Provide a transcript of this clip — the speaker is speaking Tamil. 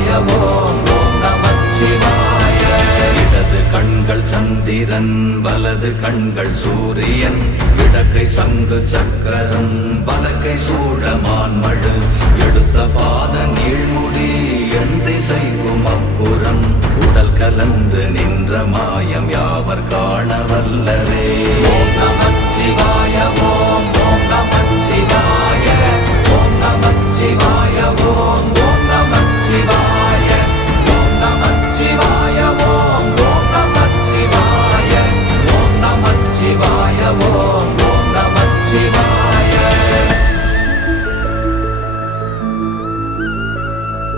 ஓம் நமச்சிவாய. இடது கண்கள் சந்திரன் வலது கண்கள் சூரியன் இடக்கை சங்கு சக்கரம் வலக்கை சூழமான் மழு எடுத்த பாத நீழ்முடி எண் திசைக்கும் அப்புறம் உடல் கலந்து நின்ற மாயம் யாவர் காண